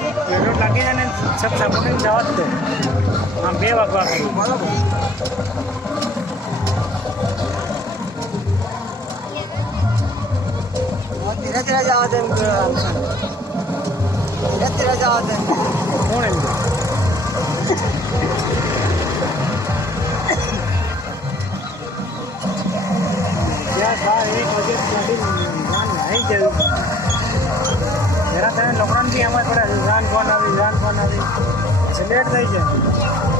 પેટ્રોલ લાગી જાય ને સબ સાપોર્ટિંગ જવા જ દે આમ 2 વાગવા કર્યું બરાબર ધીરે ધીરે જવા દે ધીરે ધીરે જવા દે કોણ એમ ત્યાં 1 વાગે ગાડી આવી જવું જરા તને લોકડાઉન બી એમાં પડે જાન ફોન આવી એટલે લેટ થઈ જાય